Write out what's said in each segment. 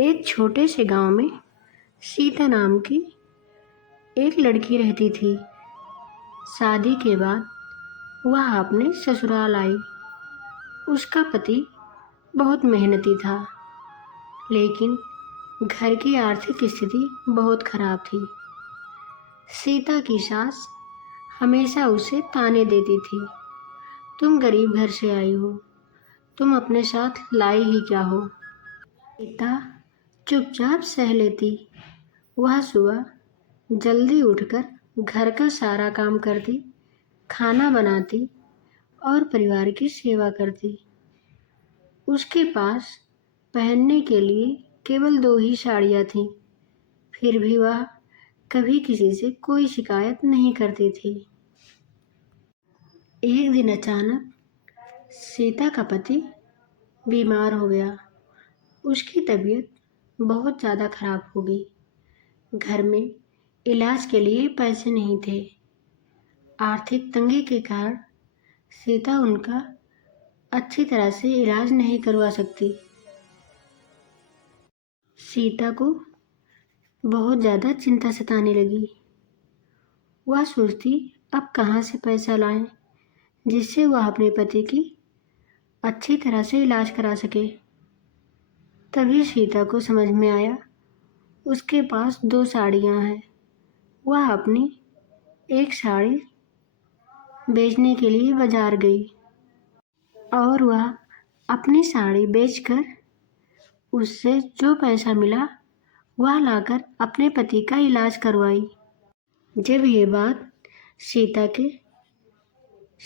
एक छोटे से गांव में सीता नाम की एक लड़की रहती थी। शादी के बाद वह अपने ससुराल आई। उसका पति बहुत मेहनती था, लेकिन घर की आर्थिक स्थिति बहुत खराब थी। सीता की सास हमेशा उसे ताने देती थी, तुम गरीब घर से आई हो, तुम अपने साथ लाई ही क्या हो। सीता चुपचाप सह लेती। वह सुबह जल्दी उठकर घर का सारा काम करती, खाना बनाती और परिवार की सेवा करती। उसके पास पहनने के लिए केवल 2 ही साड़ियाँ थीं, फिर भी वह कभी किसी से कोई शिकायत नहीं करती थी। एक दिन अचानक सीता का पति बीमार हो गया। उसकी तबीयत बहुत ज़्यादा खराब हो गई। घर में इलाज के लिए पैसे नहीं थे। आर्थिक तंगी के कारण सीता उनका अच्छी तरह से इलाज नहीं करवा सकती। सीता को बहुत ज़्यादा चिंता सताने लगी। वह सोचती अब कहाँ से पैसा लाएं जिससे वह अपने पति की अच्छी तरह से इलाज करा सके। तभी सीता को समझ में आया उसके पास 2 साड़ियाँ हैं। वह अपनी एक साड़ी बेचने के लिए बाजार गई और वह अपनी साड़ी बेचकर उससे जो पैसा मिला वह लाकर अपने पति का इलाज करवाई। जब ये बात सीता के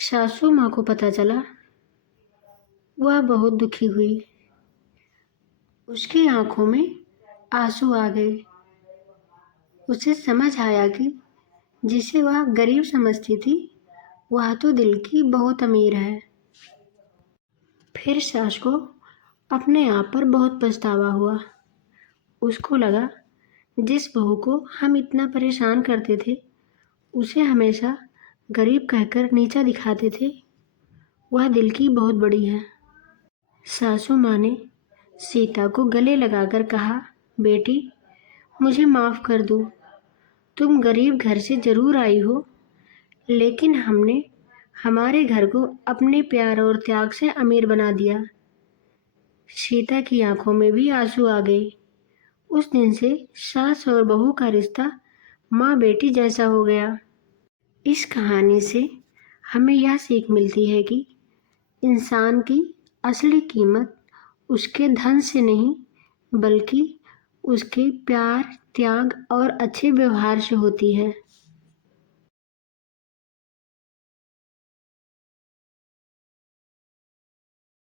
सासू माँ को पता चला, वह बहुत दुखी हुई। उसकी आंखों में आंसू आ गए। उसे समझ आया कि जिसे वह गरीब समझती थी वह तो दिल की बहुत अमीर है। फिर सास को अपने आप पर बहुत पछतावा हुआ। उसको लगा जिस बहू को हम इतना परेशान करते थे, उसे हमेशा गरीब कहकर नीचा दिखाते थे, वह दिल की बहुत बड़ी है। सासू माँ ने सीता को गले लगाकर कहा, बेटी मुझे माफ़ कर दो। तुम गरीब घर से ज़रूर आई हो, लेकिन हमने हमारे घर को अपने प्यार और त्याग से अमीर बना दिया। सीता की आंखों में भी आंसू आ गए। उस दिन से सास और बहू का रिश्ता माँ बेटी जैसा हो गया। इस कहानी से हमें यह सीख मिलती है कि इंसान की असली कीमत उसके धन से नहीं, बल्कि उसके प्यार, त्याग और अच्छे व्यवहार से होती है।